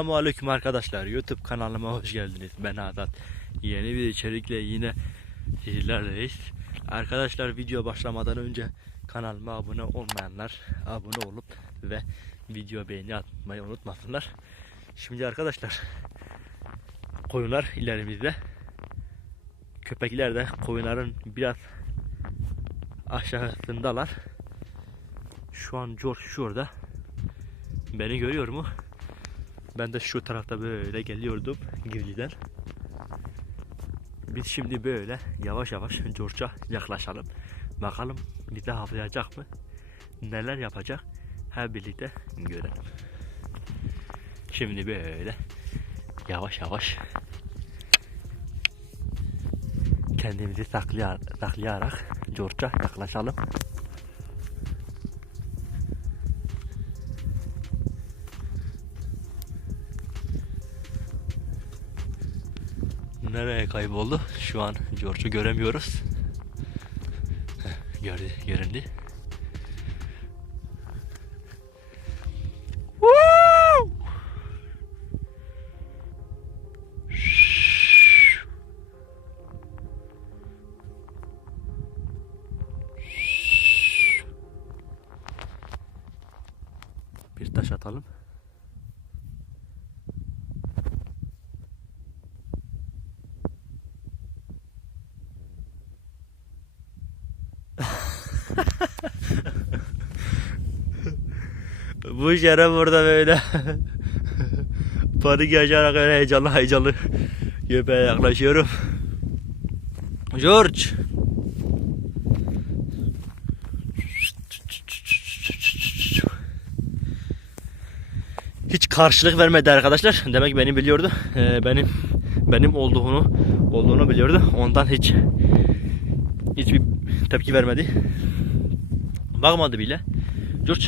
Selamun Aleyküm arkadaşlar. YouTube kanalıma hoş geldiniz. Ben Azat. Yeni bir içerikle yine sizlerleyiz. Arkadaşlar video başlamadan önce kanalıma abone olmayanlar abone olup ve video beğeni atmayı unutmasınlar. Şimdi arkadaşlar koyunlar ilerimizde. Köpekler de koyunların biraz aşağısındalar. Şu an George şurada. Beni görüyor mu? Ben de şu tarafta böyle geliyordum Givli'den. Biz şimdi böyle yavaş yavaş George'a yaklaşalım. Bakalım bizi havlayacak mı? Neler yapacak? Hep birlikte görelim. Şimdi böyle yavaş yavaş kendimizi saklaya- saklayarak George'a yaklaşalım. Nereye kayboldu? Şu an George'u göremiyoruz. Heh, Gördü, göründü. Bu şeref burada böyle panik yaşayarak öyle heyecanlı heyecanlı köpeğe yaklaşıyorum. George. Hiç karşılık vermedi arkadaşlar. Demek beni biliyordu. Ee, benim benim olduğunu olduğunu biliyordu. Ondan hiç hiçbir tepki vermedi. Bakmadı bile. George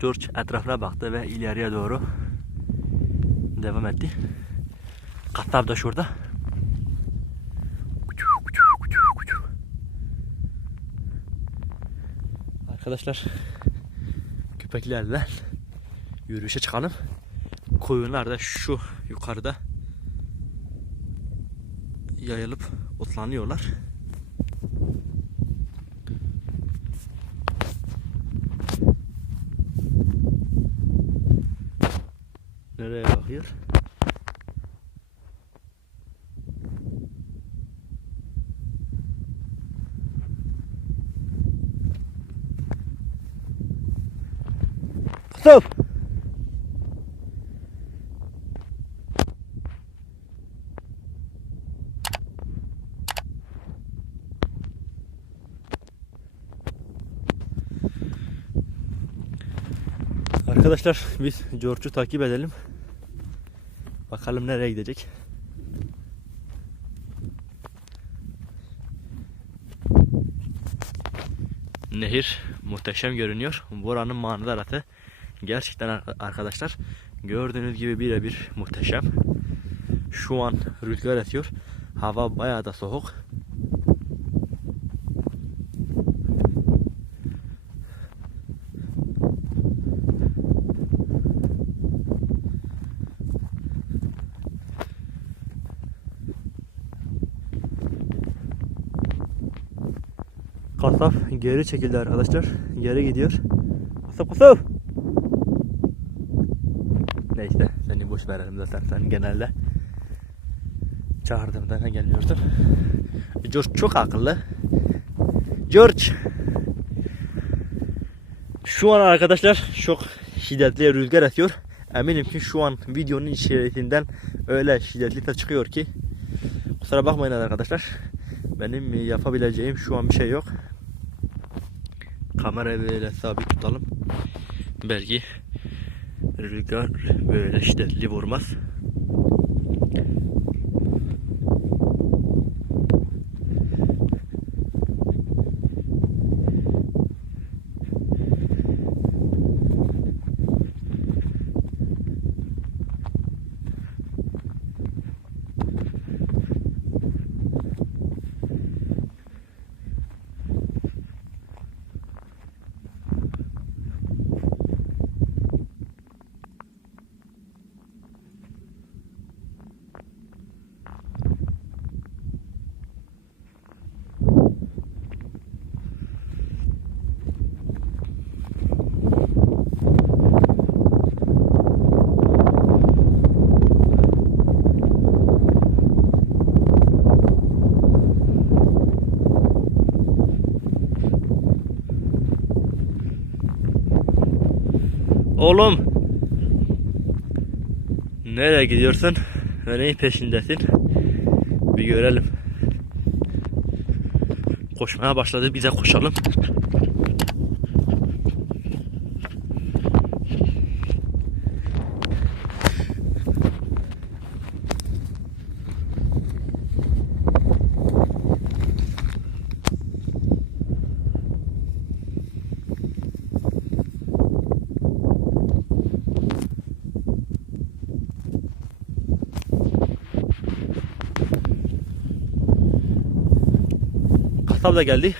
George etrafına baktı ve ileriye doğru devam etti. Kasap da şurada. Arkadaşlar köpeklerle yürüyüşe çıkalım. Koyunlar da şu yukarıda yayılıp otlanıyorlar. Nereye bakıyor? Stop! Arkadaşlar biz George'u takip edelim. Bakalım nereye gidecek. Nehir muhteşem görünüyor. Buranın manzarası gerçekten ar- arkadaşlar gördüğünüz gibi birebir muhteşem. Şu an rüzgar esiyor. Hava bayağı da soğuk. Kasap geri çekildi arkadaşlar. Geri gidiyor. Kasap kasap. Neyse seni boş verelim zaten sen genelde çağırdığımda ne gelmiyorsun. George çok akıllı. George. Şu an arkadaşlar çok şiddetli rüzgar esiyor. Eminim ki şu an videonun içerisinden öyle şiddetli ses çıkıyor ki kusura bakmayın arkadaşlar. Benim yapabileceğim şu an bir şey yok. Kamerayı böyle sabit tutalım. Belki rüzgar böyle şiddetli vurmaz. Oğlum. Nereye gidiyorsun? Ve neyin peşindesin? Bir görelim. Koşmaya başladı. Bize koşalım. Da geldi.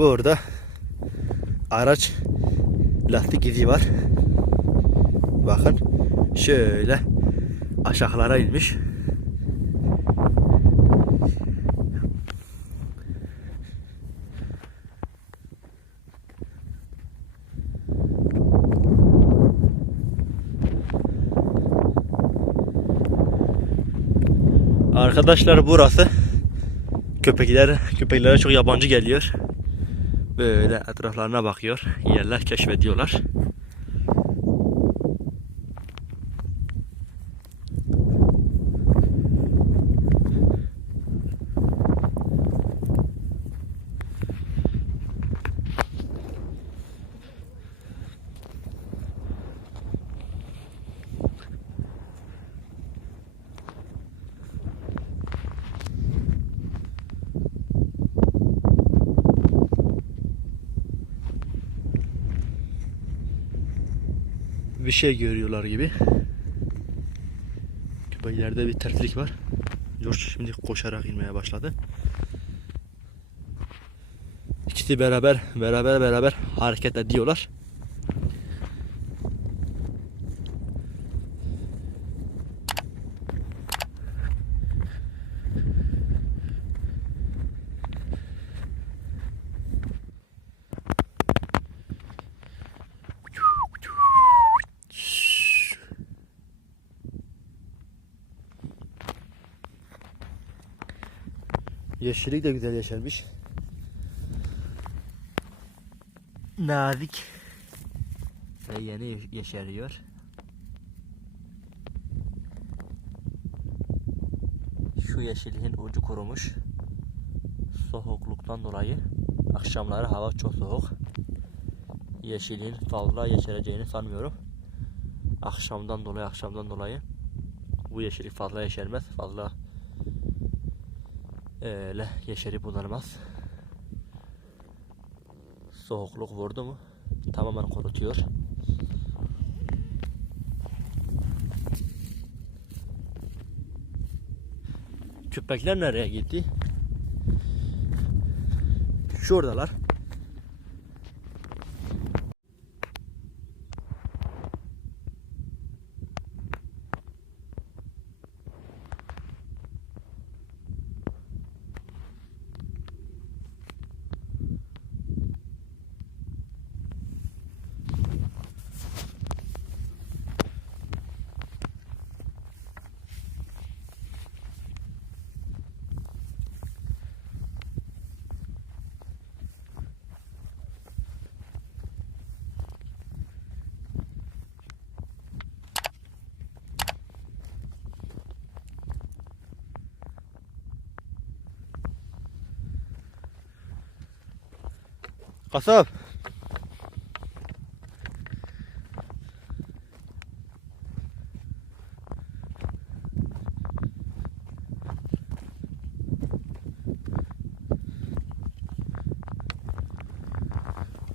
Burada araç lastik izi var. Bakın şöyle aşağılara inmiş. Arkadaşlar burası köpekler köpeklere çok yabancı geliyor. Böyle etraflarına bakıyor. Yerler keşfediyorlar. Bir şey görüyorlar gibi. Köpeklerde bir terslik var. George şimdi koşarak inmeye başladı. İkisi beraber beraber beraber hareket ediyorlar. Yeşillik de güzel yeşermiş. Nazik ve yeni yeşeriyor. Şu yeşilliğin ucu kurumuş. Soğukluktan dolayı akşamları hava çok soğuk. Yeşilliğin fazla yeşereceğini sanmıyorum. Akşamdan dolayı akşamdan dolayı bu yeşillik fazla yeşermez. Fazla öyle yeşeri bulanmaz. Soğukluk vurdu mu tamamen kurutuyor. Köpekler nereye gitti? Şuradalar. Kasap.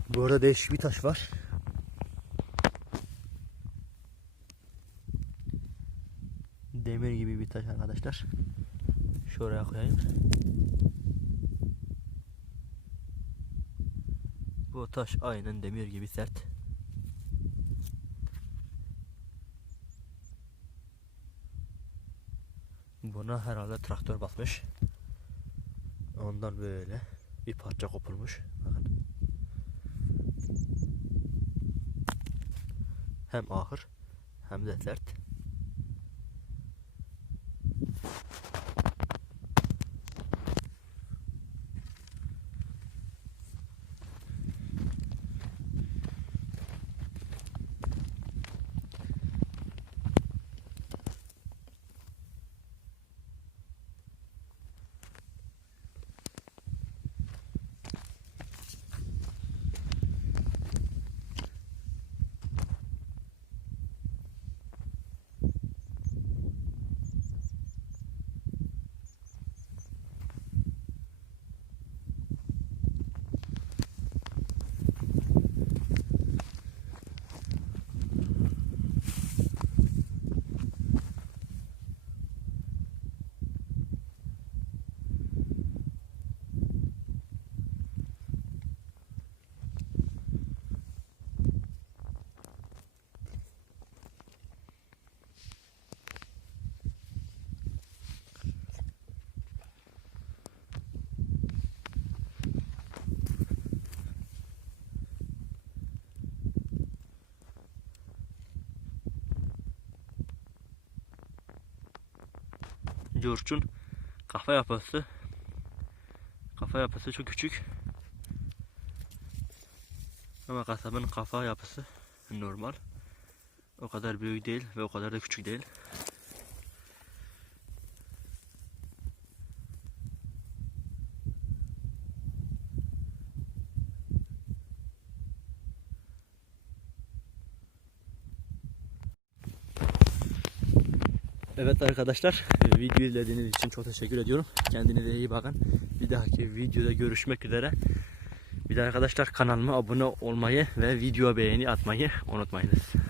Bu arada değişik bir taş var. Demir gibi bir taş arkadaşlar. Şuraya koyayım. Bu taş aynen demir gibi sert. Buna herhalde traktör basmış. Ondan böyle bir parça kopulmuş. Bakın. Hem ağır hem de sert. George'un kafa yapısı kafa yapısı çok küçük. Ama kasabın kafa yapısı normal. O kadar büyük değil ve o kadar da küçük değil. Evet arkadaşlar video izlediğiniz için çok teşekkür ediyorum. Kendinize iyi bakın. Bir dahaki videoda görüşmek üzere. Bir de arkadaşlar kanalıma abone olmayı ve video beğeni atmayı unutmayınız.